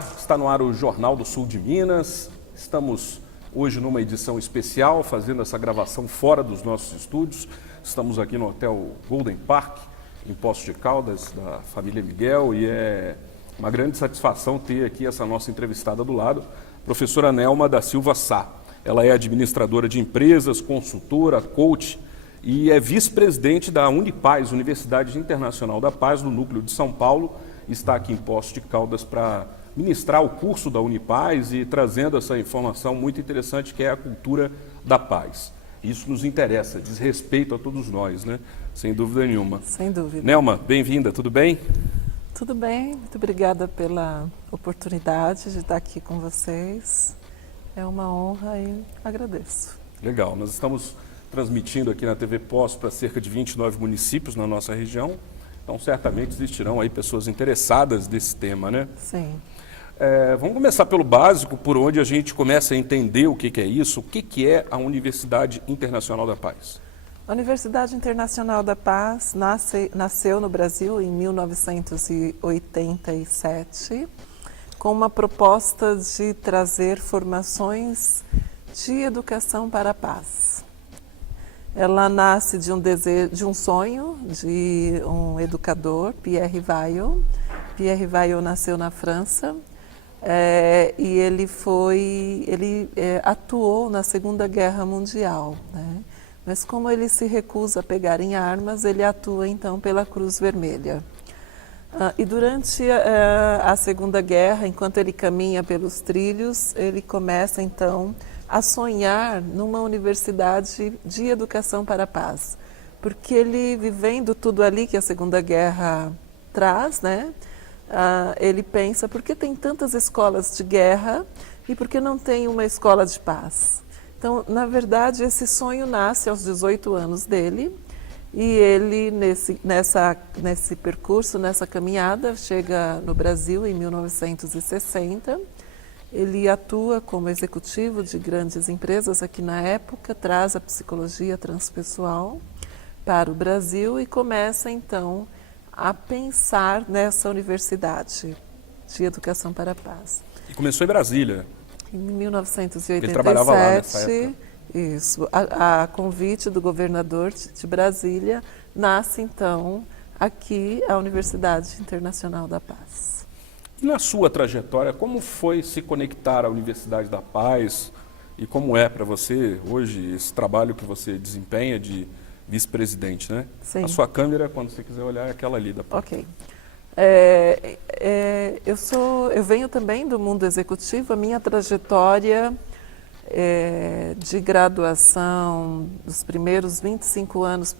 Olá, está no ar o Jornal do Sul de Minas. Estamos hoje numa edição especial, fazendo essa gravação fora dos nossos estúdios. Estamos aqui no Hotel Golden Park, em Poços de Caldas, da família Miguel, e é uma grande satisfação ter aqui essa nossa entrevistada do lado, professora Nelma da Silva Sá. Ela é administradora de empresas, consultora, coach e é vice-presidente da Unipaz, Universidade Internacional da Paz, no núcleo de São Paulo. Está aqui em Poços de Caldas para ministrar o curso da Unipaz e trazendo essa informação muito interessante que é a cultura da paz. Isso nos interessa, diz respeito a todos nós, né? Sem dúvida nenhuma. Sem dúvida. Nelma, bem-vinda, tudo bem? Tudo bem, muito obrigada pela oportunidade de estar aqui com vocês. É uma honra e agradeço. Legal, nós estamos transmitindo aqui na TV Poços para cerca de 29 municípios na nossa região. Então, certamente existirão aí pessoas interessadas nesse tema, né? Sim. Vamos começar pelo básico, por onde a gente começa a entender o que é isso. O que é a Universidade Internacional da Paz? A Universidade Internacional da Paz nasceu no Brasil em 1987, com uma proposta de trazer formações de educação para a paz. Ela nasce de um desejo, de um sonho de um educador, Pierre Weill. Pierre Weill nasceu na França e ele atuou na Segunda Guerra Mundial, né? Mas como ele se recusa a pegar em armas, ele atua então pela Cruz Vermelha. E durante a Segunda Guerra, enquanto ele caminha pelos trilhos, ele começa então a sonhar numa universidade de educação para a paz. Porque ele, vivendo tudo ali que a Segunda Guerra traz, né? Ele pensa, por que tem tantas escolas de guerra e por que não tem uma escola de paz? Então, na verdade, esse sonho nasce aos 18 anos dele e ele, nesse percurso, nessa caminhada, chega no Brasil em 1960. Ele atua como executivo de grandes empresas aqui na época, traz a psicologia transpessoal para o Brasil e começa, então, a pensar nessa universidade de educação para a paz. E começou em Brasília. Em 1987, ele trabalhava lá nessa época. Isso, a convite do governador de Brasília, nasce, então, aqui a Universidade Internacional da Paz. E na sua trajetória, como foi se conectar à Universidade da Paz e como é para você hoje esse trabalho que você desempenha de vice-presidente, né? Sim. A sua câmera, quando você quiser olhar, é aquela ali da porta. Ok. Eu venho também do mundo executivo. A minha trajetória de graduação, dos primeiros 25 anos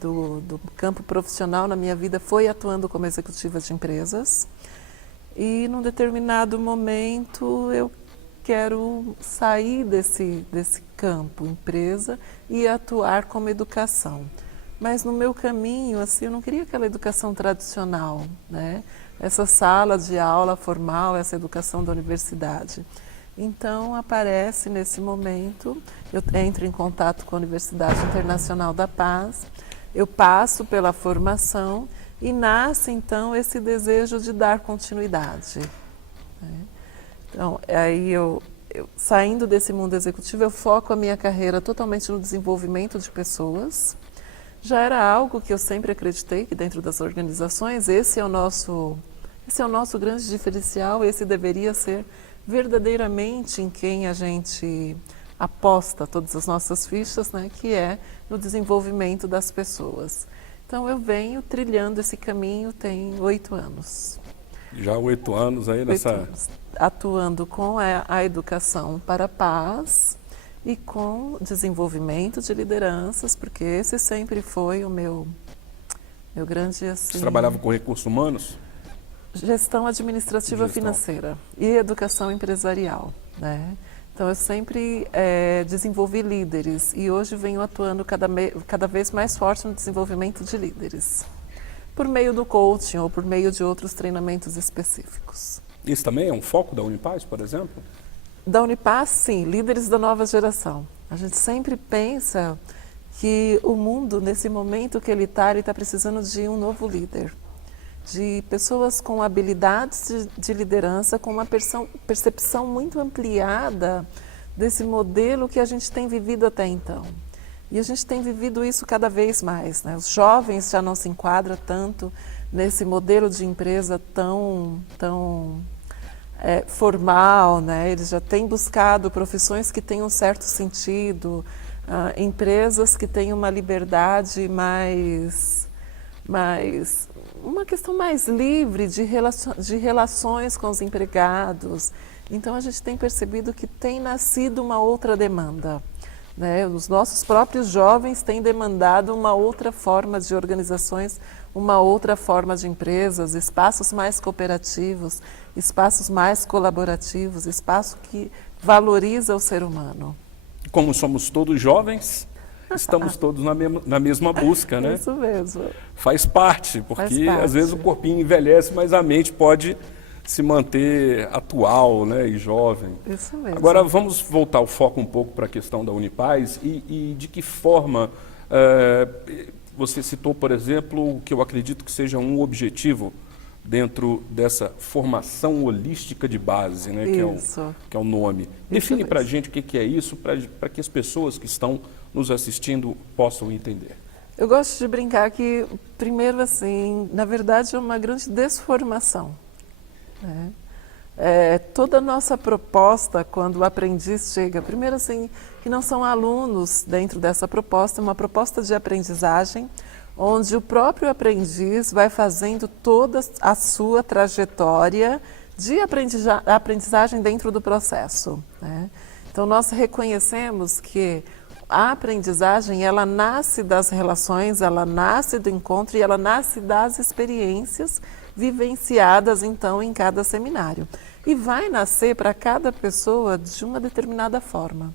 do campo profissional na minha vida foi atuando como executiva de empresas. E num determinado momento eu quero sair desse campo, empresa, e atuar como educação. Mas no meu caminho, assim, eu não queria aquela educação tradicional, né? Essa sala de aula formal, essa educação da universidade. Então aparece nesse momento, eu entro em contato com a Universidade Internacional da Paz, eu passo pela formação e nasce, então, esse desejo de dar continuidade. Então, aí eu saindo desse mundo executivo, eu foco a minha carreira totalmente no desenvolvimento de pessoas. Já era algo que eu sempre acreditei, que dentro das organizações, esse é o nosso grande diferencial, esse deveria ser verdadeiramente em quem a gente aposta todas as nossas fichas, né, que é no desenvolvimento das pessoas. Então, eu venho trilhando esse caminho tem 8 anos. Já 8 anos aí nessa... 8 anos, atuando com a educação para a paz e com desenvolvimento de lideranças, porque esse sempre foi o meu grande... Assim, Você trabalhava com recursos humanos? Gestão administrativa financeira e educação empresarial, né? Então, eu sempre desenvolvi líderes e hoje venho atuando cada vez mais forte no desenvolvimento de líderes, por meio do coaching ou por meio de outros treinamentos específicos. Isso também é um foco da Unipaz, por exemplo? Da Unipaz, sim, líderes da nova geração. A gente sempre pensa que o mundo, nesse momento que ele está precisando de um novo líder. de pessoas com habilidades de liderança, com uma percepção muito ampliada desse modelo que a gente tem vivido até então. E a gente tem vivido isso cada vez mais, né? Os jovens já não se enquadram tanto nesse modelo de empresa tão formal, né? Eles já têm buscado profissões que tenham um certo sentido, empresas que tenham uma liberdade uma questão mais livre de relações com os empregados. Então a gente tem percebido que tem nascido uma outra demanda, né? Os nossos próprios jovens têm demandado uma outra forma de organizações, uma outra forma de empresas, espaços mais cooperativos, espaços mais colaborativos, espaço que valoriza o ser humano. Como somos todos jovens, estamos todos na mesma busca, né? Isso mesmo. Faz parte, porque Faz parte. Às vezes o corpinho envelhece, mas a mente pode se manter atual, né, e jovem. Isso mesmo. Agora vamos voltar o foco um pouco para a questão da Unipaz e de que forma você citou, por exemplo, o que eu acredito que seja um objetivo dentro dessa formação holística de base, né, que é o nome. Define para a gente o que é isso, para que as pessoas que estão nos assistindo possam entender. Eu gosto de brincar que, primeiro, assim, na verdade é uma grande desformação, né? Toda a nossa proposta, quando o aprendiz chega, primeiro assim, que não são alunos dentro dessa proposta, é uma proposta de aprendizagem, onde o próprio aprendiz vai fazendo toda a sua trajetória de aprendizagem dentro do processo, né? Então, nós reconhecemos que a aprendizagem, ela nasce das relações, ela nasce do encontro e ela nasce das experiências vivenciadas, então, em cada seminário. E vai nascer para cada pessoa de uma determinada forma.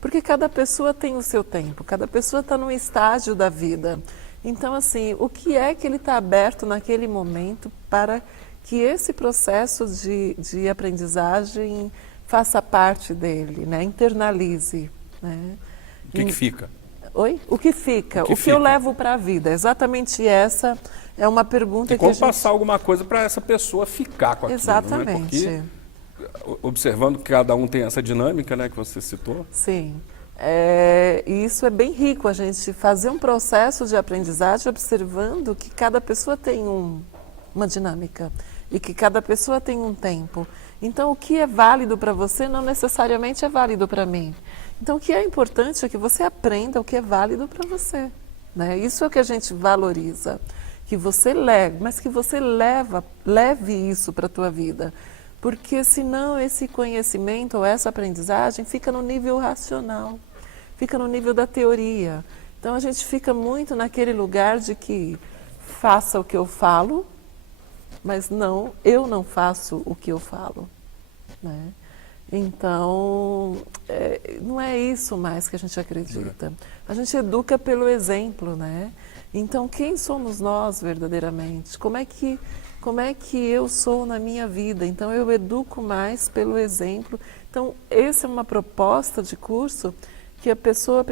Porque cada pessoa tem o seu tempo, cada pessoa está num estágio da vida. Então, assim, o que é que ele está aberto naquele momento para que esse processo de aprendizagem faça parte dele, né? Internalize, né? O que fica? Oi? O que fica? O que fica? Eu levo para a vida? Exatamente essa é uma pergunta que como a gente... passar alguma coisa para essa pessoa ficar com aquilo, Exatamente. né? Porque, observando que cada um tem essa dinâmica, né, que você citou. Sim. E isso é bem rico, a gente fazer um processo de aprendizagem observando que cada pessoa tem uma dinâmica e que cada pessoa tem um tempo. Então, o que é válido para você não necessariamente é válido para mim. Então, o que é importante é que você aprenda o que é válido para você, né? Isso é o que a gente valoriza, que você leve, mas que você leve isso para a tua vida. Porque senão esse conhecimento ou essa aprendizagem fica no nível racional, fica no nível da teoria. Então a gente fica muito naquele lugar de que faça o que eu falo, mas não, eu não faço o que eu falo, né? Então, não é isso mais que a gente acredita. A gente educa pelo exemplo, né? Então, quem somos nós verdadeiramente? Como é que eu sou na minha vida? Então, eu educo mais pelo exemplo. Então, essa é uma proposta de curso que a pessoa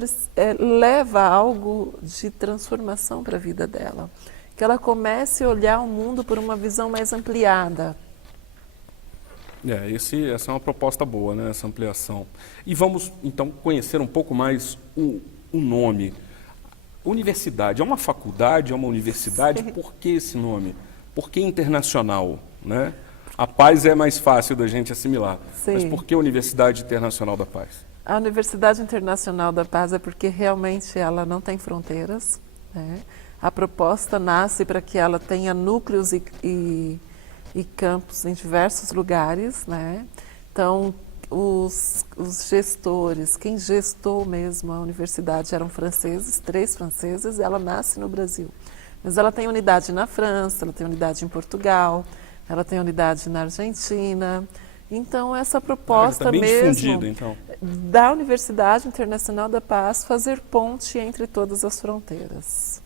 leva algo de transformação para a vida dela. Que ela comece a olhar o mundo por uma visão mais ampliada. Essa é uma proposta boa, né? Essa ampliação. E vamos, então, conhecer um pouco mais o nome. Universidade, é uma faculdade, é uma universidade? Sim. Por que esse nome? Por que internacional, né? A Paz é mais fácil da gente assimilar. Sim. Mas por que Universidade Internacional da Paz? A Universidade Internacional da Paz é porque realmente ela não tem fronteiras, né? A proposta nasce para que ela tenha núcleos e campos em diversos lugares, né? Então, os gestores, quem gestou mesmo a universidade eram franceses, 3 franceses, ela nasce no Brasil. Mas ela tem unidade na França, ela tem unidade em Portugal, ela tem unidade na Argentina. Então, essa proposta tá bem mesmo difundido, então, da Universidade Internacional da Paz fazer ponte entre todas as fronteiras.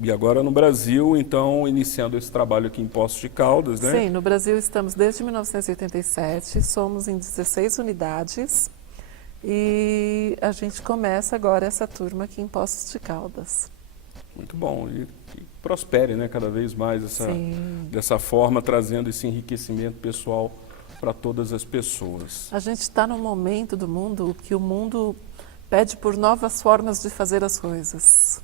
E agora no Brasil, então, iniciando esse trabalho aqui em Poços de Caldas, né? Sim, no Brasil estamos desde 1987, somos em 16 unidades e a gente começa agora essa turma aqui em Poços de Caldas. Muito bom. E prospere, né, cada vez mais dessa forma, trazendo esse enriquecimento pessoal para todas as pessoas. A gente está num momento do mundo que o mundo pede por novas formas de fazer as coisas.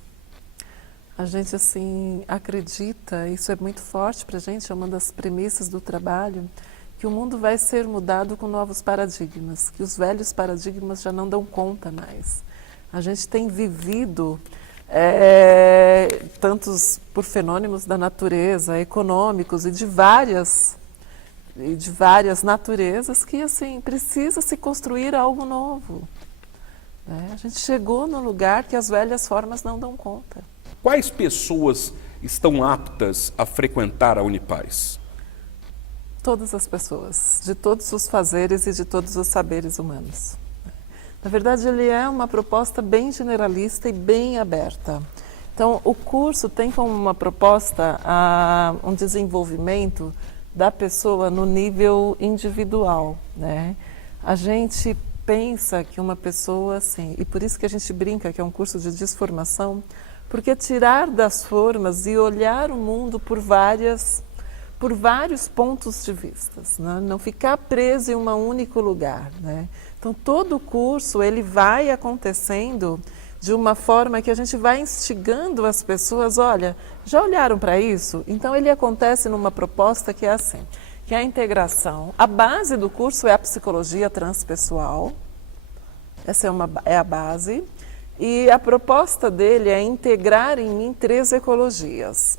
A gente, assim, acredita, isso é muito forte para a gente, é uma das premissas do trabalho, que o mundo vai ser mudado com novos paradigmas, que os velhos paradigmas já não dão conta mais. A gente tem vivido tantos por fenômenos da natureza, econômicos e de várias naturezas que, assim, precisa se construir algo novo. A gente chegou no lugar que as velhas formas não dão conta. Quais pessoas estão aptas a frequentar a Unipaz? Todas as pessoas, de todos os fazeres e de todos os saberes humanos. Na verdade, ele é uma proposta bem generalista e bem aberta. Então, o curso tem como uma proposta um desenvolvimento da pessoa no nível individual, né? A gente pensa que uma pessoa, assim, e por isso que a gente brinca que é um curso de desformação, porque tirar das formas e olhar o mundo por vários pontos de vista, né? Não ficar preso em um único lugar, né? Então, todo o curso ele vai acontecendo de uma forma que a gente vai instigando as pessoas, olha, já olharam para isso? Então, ele acontece numa proposta que é assim, que é a integração. A base do curso é a psicologia transpessoal, essa é a base, e a proposta dele é integrar em mim 3 ecologias,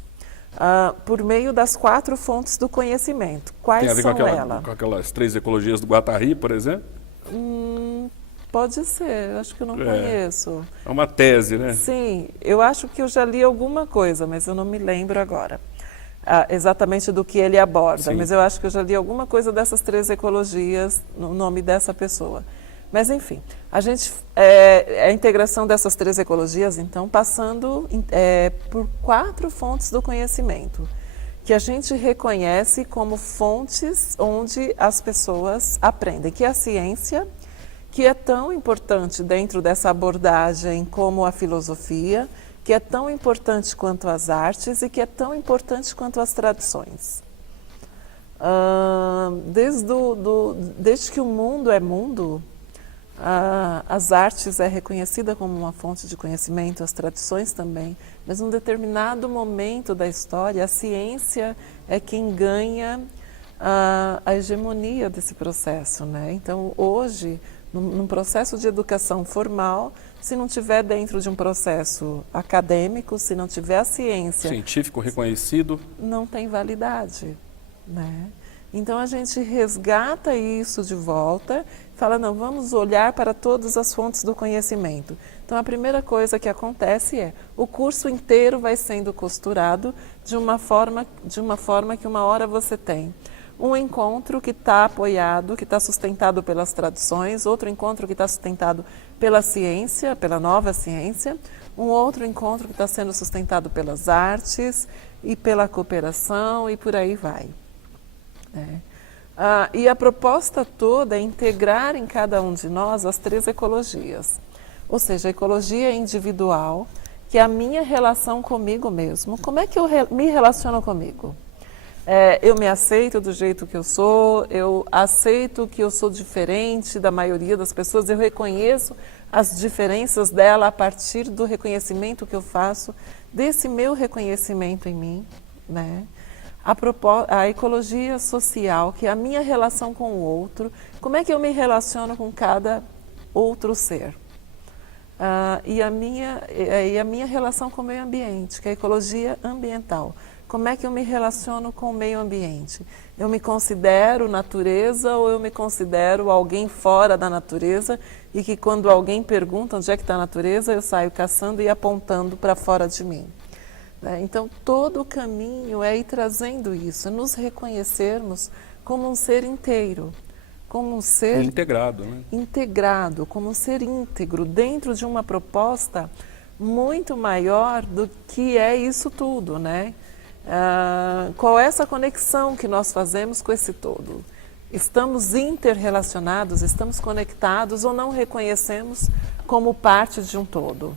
por meio das 4 fontes do conhecimento. Quais Tem a ver são com aquelas 3 ecologias do Guattari, por exemplo? Pode ser, acho que eu não conheço. É uma tese, né? Sim, eu acho que eu já li alguma coisa, mas eu não me lembro agora exatamente do que ele aborda. Sim. Mas eu acho que eu já li alguma coisa dessas 3 ecologias no nome dessa pessoa. Mas, enfim, a integração dessas 3 ecologias, então, passando por 4 fontes do conhecimento, que a gente reconhece como fontes onde as pessoas aprendem, que é a ciência, que é tão importante dentro dessa abordagem como a filosofia, que é tão importante quanto as artes e que é tão importante quanto as tradições. Desde que o mundo é mundo, as artes é reconhecida como uma fonte de conhecimento, as tradições também, mas num determinado momento da história, a ciência é quem ganha a hegemonia desse processo, né? Então, hoje, num processo de educação formal, se não tiver dentro de um processo acadêmico, se não tiver a ciência... científico reconhecido... não tem validade, né? Então, a gente resgata isso de volta, fala, não, vamos olhar para todas as fontes do conhecimento. Então, a primeira coisa que acontece é, o curso inteiro vai sendo costurado de uma forma que uma hora você tem um encontro que está apoiado, que está sustentado pelas tradições, outro encontro que está sustentado pela ciência, pela nova ciência, um outro encontro que está sendo sustentado pelas artes e pela cooperação e por aí vai. E a proposta toda é integrar em cada um de nós as 3 ecologias, ou seja, a ecologia individual, que é a minha relação comigo mesmo. Como é que eu me relaciono comigo? Eu me aceito do jeito que eu sou, eu aceito que eu sou diferente da maioria das pessoas, eu reconheço as diferenças dela a partir do reconhecimento que eu faço, desse meu reconhecimento em mim, né? A ecologia social, que é a minha relação com o outro, como é que eu me relaciono com cada outro ser? E a minha relação com o meio ambiente, que é a ecologia ambiental. Como é que eu me relaciono com o meio ambiente? Eu me considero natureza ou eu me considero alguém fora da natureza e que quando alguém pergunta onde é que está a natureza, eu saio caçando e apontando para fora de mim? Então, todo o caminho é ir trazendo isso, é nos reconhecermos como um ser inteiro, como um ser integrado, né? Integrado, como um ser íntegro, dentro de uma proposta muito maior do que é isso tudo, né? Qual é essa conexão que nós fazemos com esse todo? Estamos interrelacionados, estamos conectados ou não reconhecemos como parte de um todo?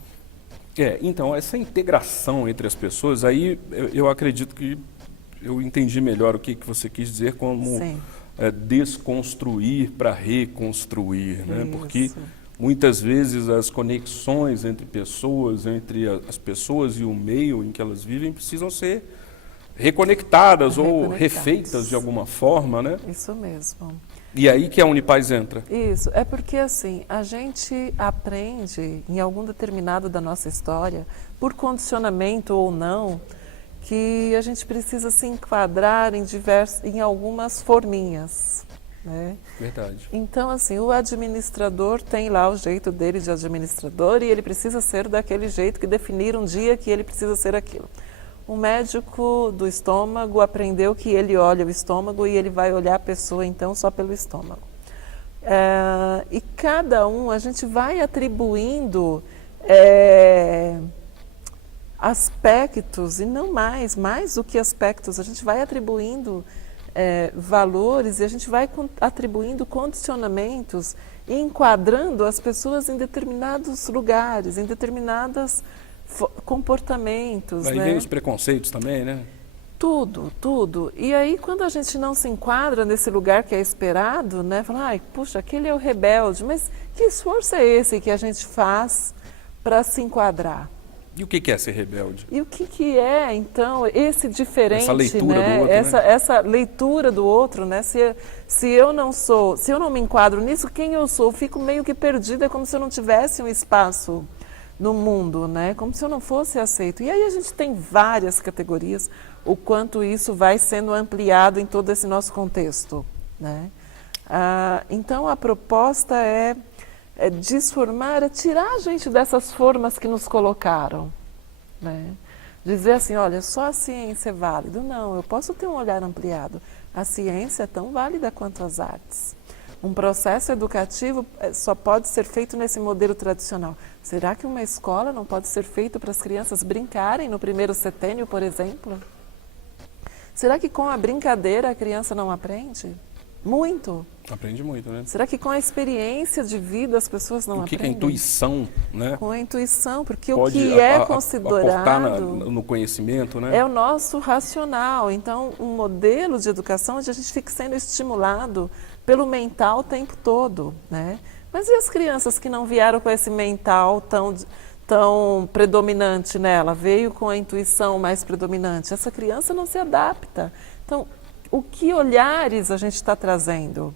Então, essa integração entre as pessoas, aí eu acredito que eu entendi melhor o que você quis dizer como desconstruir para reconstruir, né? Porque muitas vezes as conexões entre pessoas, entre as pessoas e o meio em que elas vivem precisam ser reconectadas ou refeitas de alguma forma, né? Isso mesmo. E aí que a Unipaz entra. Isso, é porque assim, a gente aprende em algum determinado da nossa história, por condicionamento ou não, que a gente precisa se enquadrar em algumas forminhas, né? Verdade. Então, assim, o administrador tem lá o jeito dele de administrador e ele precisa ser daquele jeito que definir um dia que ele precisa ser aquilo. O médico do estômago aprendeu que ele olha o estômago e ele vai olhar a pessoa, então, só pelo estômago. E cada um, a gente vai atribuindo aspectos, e não mais do que aspectos, a gente vai atribuindo valores e a gente vai atribuindo condicionamentos e enquadrando as pessoas em determinados lugares, em determinadas comportamentos. Aí vem os preconceitos também, né? Tudo. E aí, quando a gente não se enquadra nesse lugar que é esperado, né? Fala, ai, puxa, aquele é o rebelde, mas que esforço é esse que a gente faz para se enquadrar? E o que é ser rebelde? E o que é, então, esse diferente, essa leitura né? do outro, essa leitura do outro, né? Se eu não me enquadro nisso, quem eu sou? Eu fico meio que perdida, como se eu não tivesse um espaço no mundo, né? Como se eu não fosse aceito. E aí a gente tem várias categorias, o quanto isso vai sendo ampliado em todo esse nosso contexto, né? Então a proposta é desformar, é tirar a gente dessas formas que nos colocaram, né? Dizer assim, olha, só a ciência é válida. Não, eu posso ter um olhar ampliado. A ciência é tão válida quanto as artes. Um processo educativo só pode ser feito nesse modelo tradicional. Será que uma escola não pode ser feita para as crianças brincarem no primeiro setênio, por exemplo? Será que com a brincadeira a criança não aprende? Muito. Aprende muito, né? Será que com a experiência de vida as pessoas não aprendem? O que é intuição, né? Com a intuição, porque pode o que é considerado no conhecimento, né? É o nosso racional. Então, um modelo de educação onde a gente fica sendo estimulado pelo mental o tempo todo, né? Mas e as crianças que não vieram com esse mental tão predominante nela? Veio com a intuição mais predominante. Essa criança não se adapta. Então, o que olhares a gente está trazendo?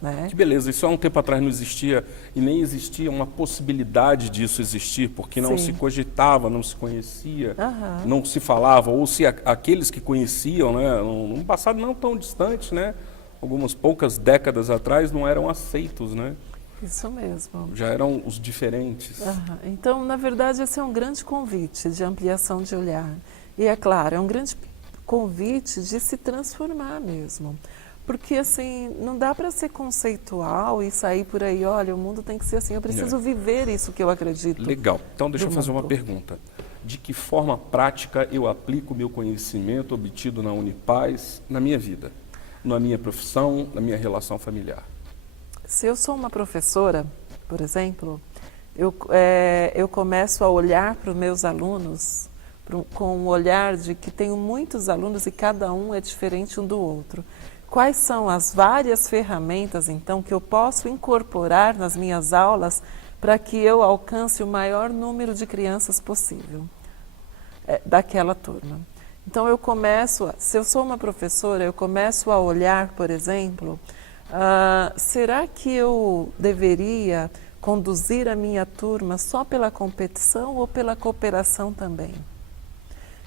Né? Que beleza, isso há um tempo atrás não existia e nem existia uma possibilidade disso existir, porque não se cogitava, não se conhecia, não se falava, ou se aqueles que conheciam, né, num passado não tão distante, né, algumas poucas décadas atrás, não eram aceitos, né? Isso mesmo. Já eram os diferentes. Então, na verdade, esse é um grande convite de ampliação de olhar. E é claro, é um grande convite de se transformar mesmo. Porque, assim, não dá para ser conceitual e sair por aí, olha, o mundo tem que ser assim, eu preciso viver isso que eu acredito. Legal. Então, deixa eu fazer uma pergunta. De que forma prática eu aplico o meu conhecimento obtido na Unipaz na minha vida? Na minha profissão, na minha relação familiar? Se eu sou uma professora, por exemplo, eu começo a olhar para os meus alunos com um olhar de que tenho muitos alunos e cada um é diferente um do outro. Quais são as várias ferramentas, então, que eu posso incorporar nas minhas aulas para que eu alcance o maior número de crianças possível daquela turma? Então, se eu sou uma professora, eu começo a olhar, por exemplo, será que eu deveria conduzir a minha turma só pela competição ou pela cooperação também?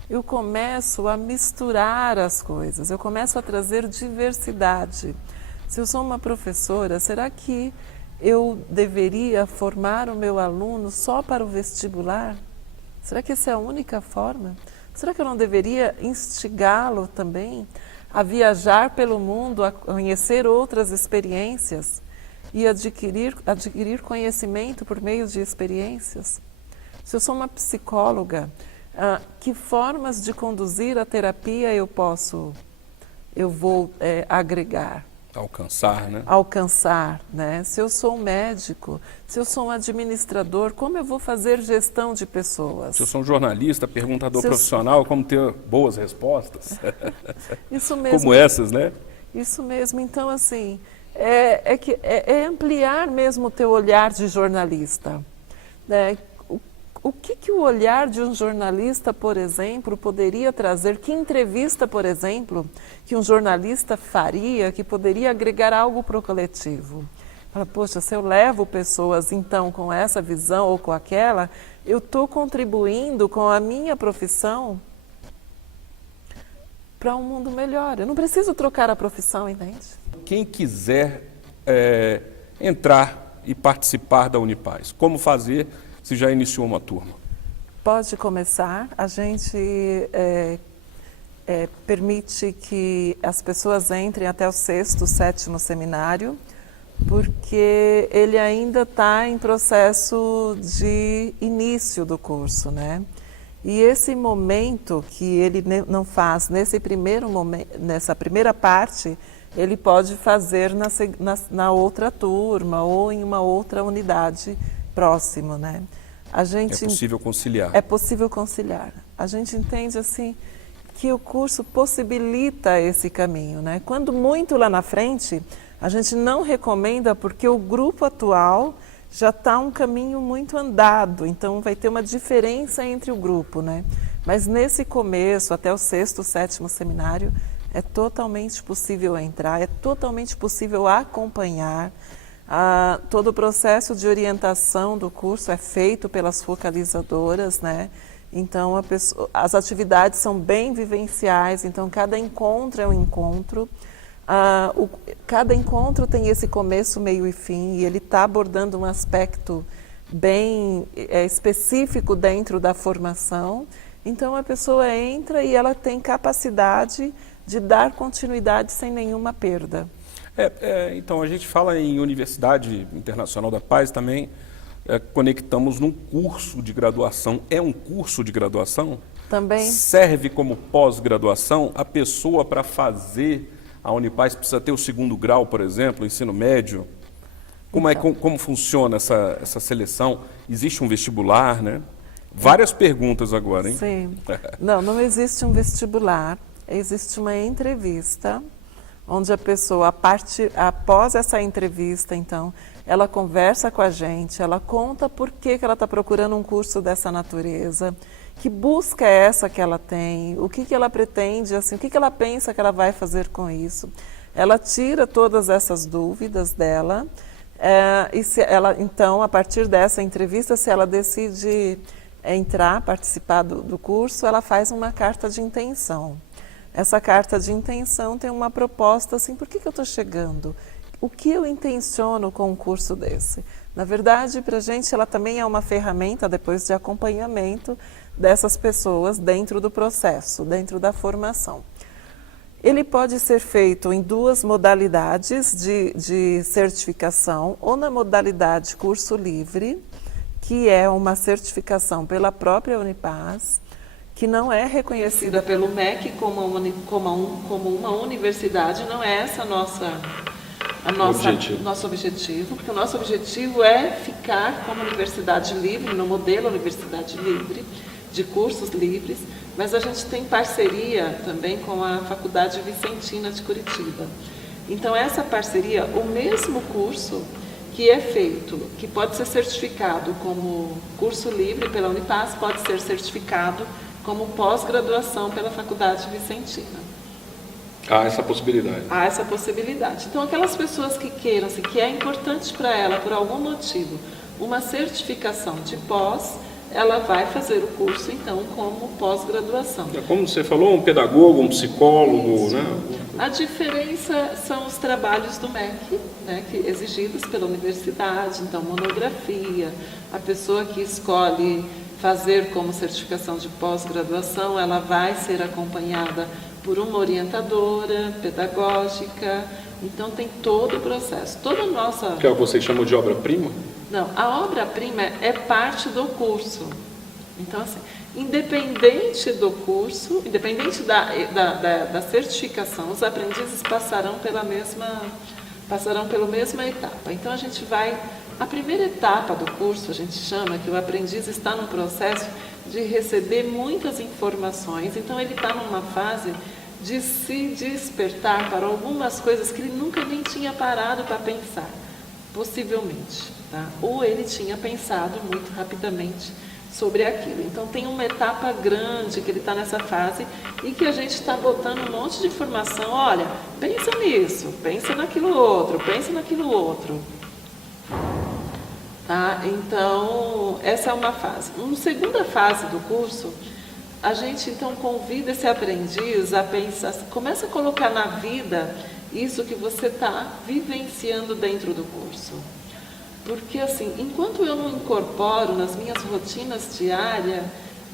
Eu começo a misturar as coisas, eu começo a trazer diversidade. Se eu sou uma professora, será que eu deveria formar o meu aluno só para o vestibular? Será que essa é a única forma? Será que eu não deveria instigá-lo também a viajar pelo mundo, a conhecer outras experiências e adquirir conhecimento por meio de experiências? Se eu sou uma psicóloga, que formas de conduzir a terapia eu vou agregar? Alcançar, né? Alcançar, né? Se eu sou um médico, se eu sou um administrador, como eu vou fazer gestão de pessoas? Se eu sou um jornalista, perguntador Se eu profissional, como ter boas respostas? Isso mesmo. Como essas, né? Isso mesmo. Então, assim, é ampliar mesmo o teu olhar de jornalista, né? O que o olhar de um jornalista, por exemplo, poderia trazer? Que entrevista, por exemplo, que um jornalista faria que poderia agregar algo para o coletivo? Fala, poxa, se eu levo pessoas, então, com essa visão ou com aquela, eu estou contribuindo com a minha profissão para um mundo melhor. Eu não preciso trocar a profissão, entende? Quem quiser entrar e participar da Unipaz, como fazer se já iniciou uma turma? Pode começar. A gente permite que as pessoas entrem até o 6º, 7º seminário, porque ele ainda está em processo de início do curso, né? E esse momento que ele não faz nesse primeiro momento, nessa primeira parte, ele pode fazer na outra turma ou em uma outra unidade próximo, né? É possível conciliar. É possível conciliar. A gente entende assim que o curso possibilita esse caminho, né? Quando muito lá na frente, a gente não recomenda porque o grupo atual já está um caminho muito andado, então vai ter uma diferença entre o grupo, né? Mas nesse começo, até o 6º, 7º seminário, é totalmente possível entrar, é totalmente possível acompanhar. Todo o processo de orientação do curso é feito pelas focalizadoras, né? Então, as atividades são bem vivenciais, então cada encontro é um encontro. Cada encontro tem esse começo, meio e fim, e ele está abordando um aspecto bem específico dentro da formação. Então, a pessoa entra e ela tem capacidade de dar continuidade sem nenhuma perda. Então, a gente fala em Universidade Internacional da Paz também, conectamos num curso de graduação. É um curso de graduação? Também. Serve como pós-graduação? A pessoa, para fazer a Unipaz, precisa ter o 2º grau, por exemplo, ensino médio? Como funciona essa seleção? Existe um vestibular, né? Várias perguntas agora, hein? Sim. Não existe um vestibular, existe uma entrevista, onde a pessoa, após essa entrevista, então, ela conversa com a gente, ela conta por que ela está procurando um curso dessa natureza, que busca é essa que ela tem, o que ela pretende, assim, o que ela pensa que ela vai fazer com isso. Ela tira todas essas dúvidas dela, e se ela, então, a partir dessa entrevista, se ela decide participar do curso, ela faz uma carta de intenção. Essa carta de intenção tem uma proposta assim, por que eu estou chegando? O que eu intenciono com um curso desse? Na verdade, para a gente, ela também é uma ferramenta, depois de acompanhamento dessas pessoas dentro do processo, dentro da formação. Ele pode ser feito em 2 modalidades de certificação, ou na modalidade curso livre, que é uma certificação pela própria Unipaz, que não é reconhecida pelo MEC como uma universidade, não é essa nosso objetivo, porque o nosso objetivo é ficar como universidade livre, no modelo universidade livre, de cursos livres, mas a gente tem parceria também com a Faculdade Vicentina de Curitiba. Então, essa parceria, o mesmo curso que é feito, que pode ser certificado como curso livre pela Unipaz, pode ser certificado como pós-graduação pela Faculdade Vicentina. Há essa possibilidade. Há essa possibilidade. Então, aquelas pessoas que queiram, assim, que é importante para ela, por algum motivo, uma certificação de pós, ela vai fazer o curso, então, como pós-graduação. Como você falou, um pedagogo, um psicólogo, né? A diferença são os trabalhos do MEC, né, exigidos pela universidade, então, monografia, a pessoa que escolhe fazer como certificação de pós-graduação, ela vai ser acompanhada por uma orientadora pedagógica, então tem todo o processo. Toda a nossa... Que é o que vocês chamam de obra-prima? Não, a obra-prima é parte do curso. Então, assim, Independente do curso, independente da certificação, os aprendizes passarão pela mesma etapa. Então a gente vai, a primeira etapa do curso, a gente chama que o aprendiz está num processo de receber muitas informações, então ele está numa fase de se despertar para algumas coisas que ele nunca nem tinha parado para pensar, possivelmente, tá? Ou ele tinha pensado muito rapidamente sobre aquilo. Então tem uma etapa grande que ele está nessa fase e que a gente está botando um monte de informação. Olha, pensa nisso, pensa naquilo outro, pensa naquilo outro. Tá? Então, essa é uma fase. Uma segunda fase do curso, a gente então convida esse aprendiz a pensar, começa a colocar na vida isso que você está vivenciando dentro do curso. Porque assim, enquanto eu não incorporo nas minhas rotinas diárias,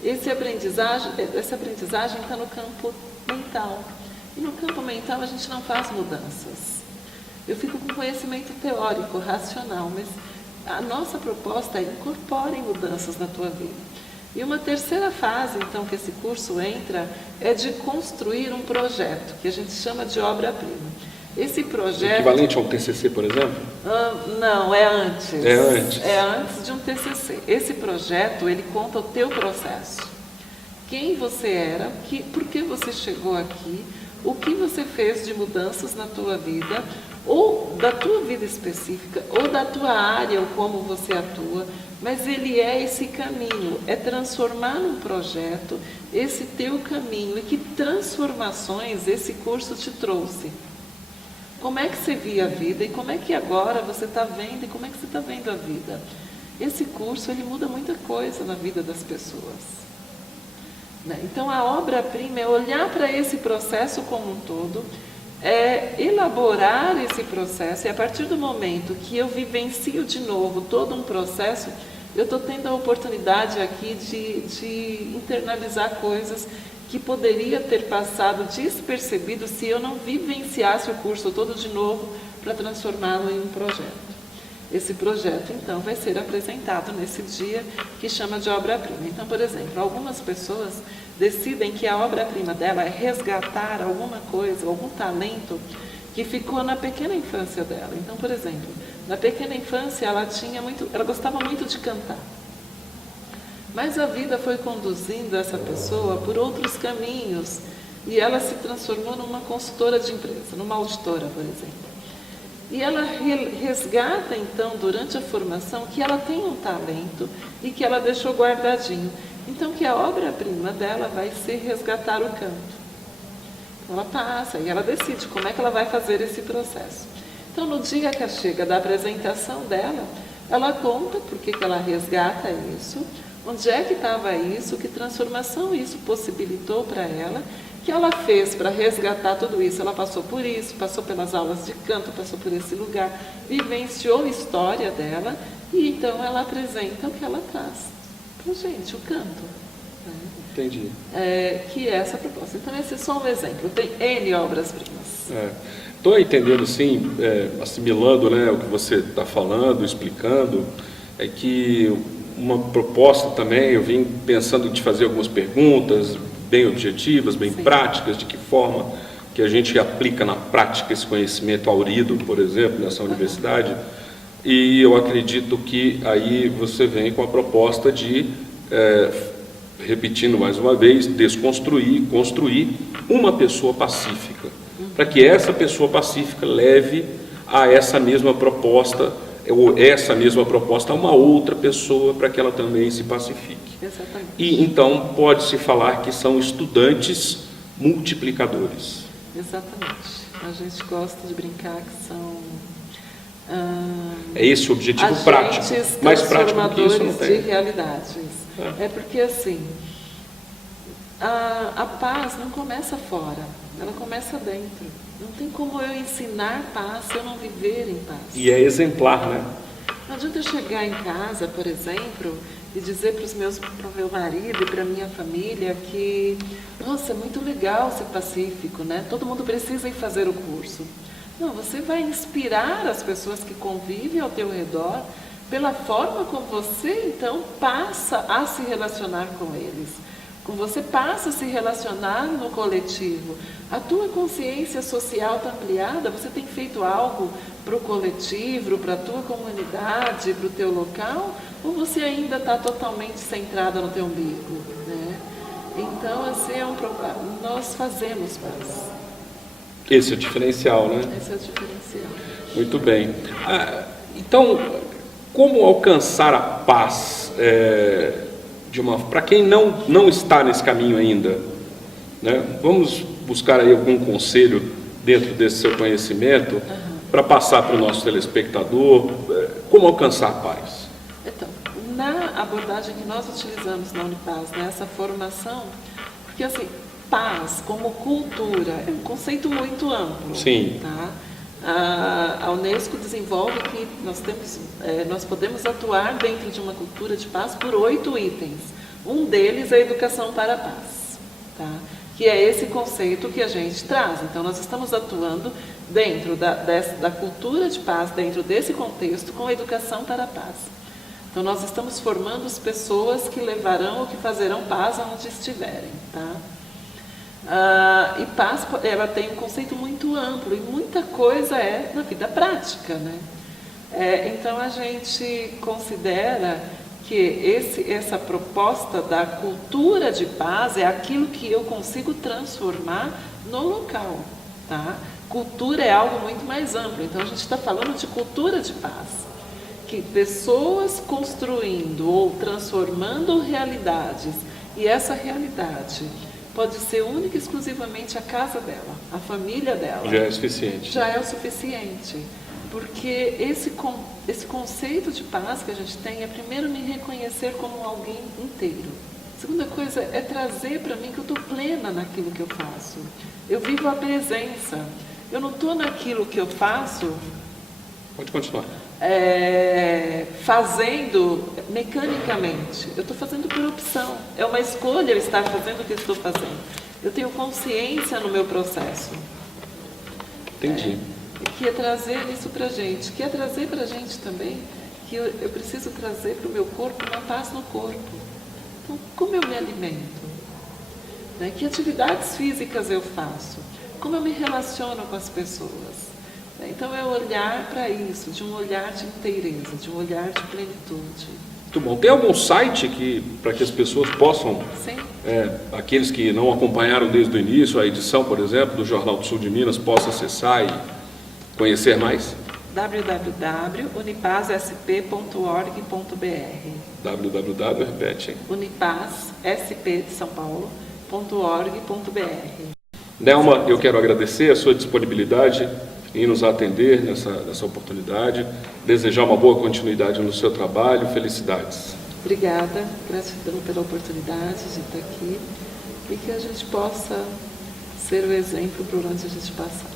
essa aprendizagem está no campo mental. E no campo mental a gente não faz mudanças. Eu fico com conhecimento teórico, racional, mas a nossa proposta é incorporem mudanças na tua vida. E uma terceira fase, então, que esse curso entra, é de construir um projeto, que a gente chama de obra-prima. Esse projeto... Equivalente a um TCC, por exemplo? Não, é antes. É antes. É antes de um TCC. Esse projeto, ele conta o teu processo. Quem você era, por que você chegou aqui, o que você fez de mudanças na tua vida, ou da tua vida específica, ou da tua área, ou como você atua, mas ele é esse caminho, é transformar num projeto esse teu caminho, e que transformações esse curso te trouxe. Como é que você via a vida e como é que agora você está vendo e como é que você está vendo a vida. Esse curso, ele muda muita coisa na vida das pessoas. Então, a obra-prima é olhar para esse processo como um todo, é elaborar esse processo, e a partir do momento que eu vivencio de novo todo um processo, eu estou tendo a oportunidade aqui de internalizar coisas que poderia ter passado despercebido se eu não vivenciasse o curso todo de novo para transformá-lo em um projeto. Esse projeto, então, vai ser apresentado nesse dia que chama de obra-prima. Então, por exemplo, algumas pessoas decidem que a obra-prima dela é resgatar alguma coisa, algum talento que ficou na pequena infância dela. Então, por exemplo, na pequena infância ela gostava muito de cantar. Mas a vida foi conduzindo essa pessoa por outros caminhos e ela se transformou numa consultora de empresa, numa auditora, por exemplo. E ela resgata, então, durante a formação, que ela tem um talento e que ela deixou guardadinho. Então, que a obra-prima dela vai ser resgatar o canto. Então, ela passa e ela decide como é que ela vai fazer esse processo. Então, no dia que chega da apresentação dela, ela conta por que ela resgata isso, onde é que estava isso, que transformação isso possibilitou para ela, que ela fez para resgatar tudo isso. Ela passou por isso, passou pelas aulas de canto, passou por esse lugar, vivenciou a história dela e então ela apresenta o que ela traz para a gente, o canto. Né? Entendi. Que é essa proposta. Então esse é só um exemplo, tem N obras-primas. Estou entendendo, sim, assimilando, né, o que você está falando, explicando, é que uma proposta também, eu vim pensando em te fazer algumas perguntas bem objetivas, bem Sim. práticas, de que forma que a gente aplica na prática esse conhecimento aurido, por exemplo, nessa universidade, e eu acredito que aí você vem com a proposta de, repetindo mais uma vez, desconstruir, construir uma pessoa pacífica, para que essa pessoa pacífica leve a essa mesma proposta, ou essa mesma proposta a uma outra pessoa, para que ela também se pacifique. Exatamente. E então pode-se falar que são estudantes multiplicadores. Exatamente. A gente gosta de brincar que são é esse o objetivo prático. Mais prático do que isso não tem. De realidades. É porque assim, a paz não começa fora, ela começa dentro. Não tem como eu ensinar paz se eu não viver em paz. E é exemplar, né? Não adianta eu chegar em casa, por exemplo, e dizer para o meu marido e para a minha família que, nossa, é muito legal ser pacífico, né? Todo mundo precisa ir fazer o curso. Não, você vai inspirar as pessoas que convivem ao teu redor pela forma como você, então, passa a se relacionar com eles. Você passa a se relacionar no coletivo. A tua consciência social está ampliada, você tem feito algo para o coletivo, para a tua comunidade, para o teu local, ou você ainda está totalmente centrada no teu umbigo, né? Então, assim, nós fazemos paz. Esse é o diferencial, né? Esse é o diferencial. Muito bem. Então, como alcançar a paz para quem não está nesse caminho ainda, né? Vamos buscar aí algum conselho dentro desse seu conhecimento para passar para o nosso telespectador como alcançar a paz. Então, na abordagem que nós utilizamos na Unipaz, nessa formação, porque assim, paz como cultura é um conceito muito amplo. Sim. Tá? A Unesco desenvolve que nós podemos atuar dentro de uma cultura de paz por 8 itens. Um deles é a educação para a paz, tá? Que é esse conceito que a gente traz. Então, nós estamos atuando dentro da cultura de paz, dentro desse contexto, com a educação para a paz. Então, nós estamos formando as pessoas que levarão ou que fazerão paz aonde estiverem, tá? E paz, ela tem um conceito muito amplo e muita coisa é na vida prática, né? Então a gente considera que essa proposta da cultura de paz é aquilo que eu consigo transformar no local, tá? Cultura é algo muito mais amplo, então a gente está falando de cultura de paz, que pessoas construindo ou transformando realidades, e essa realidade pode ser única e exclusivamente a casa dela, a família dela. Já é suficiente. Já é o suficiente. Porque esse conceito de paz que a gente tem é, primeiro, me reconhecer como alguém inteiro. Segunda coisa é trazer para mim que eu estou plena naquilo que eu faço. Eu vivo a presença. Eu não estou naquilo que eu faço... Pode continuar. Fazendo mecanicamente. Eu estou fazendo por opção. É uma escolha eu estar fazendo o que eu estou fazendo. Eu tenho consciência no meu processo. Entendi. Que é trazer isso para a gente. Que é trazer para a gente também que eu preciso trazer para o meu corpo uma paz no corpo. Então, como eu me alimento? Né? Que atividades físicas eu faço? Como eu me relaciono com as pessoas? Então é olhar para isso, de um olhar de inteireza, de um olhar de plenitude. Muito bom. Tem algum site para que as pessoas possam, aqueles que não acompanharam desde o início, a edição, por exemplo, do Jornal do Sul de Minas, possam acessar e conhecer mais? www.unipazsp.org.br Repete. Unipazsp de São Paulo.org.br. Nelma, eu quero agradecer a sua disponibilidade em nos atender nessa oportunidade, desejar uma boa continuidade no seu trabalho, felicidades. Obrigada, gratidão pela oportunidade de estar aqui e que a gente possa ser o exemplo por onde a gente passar.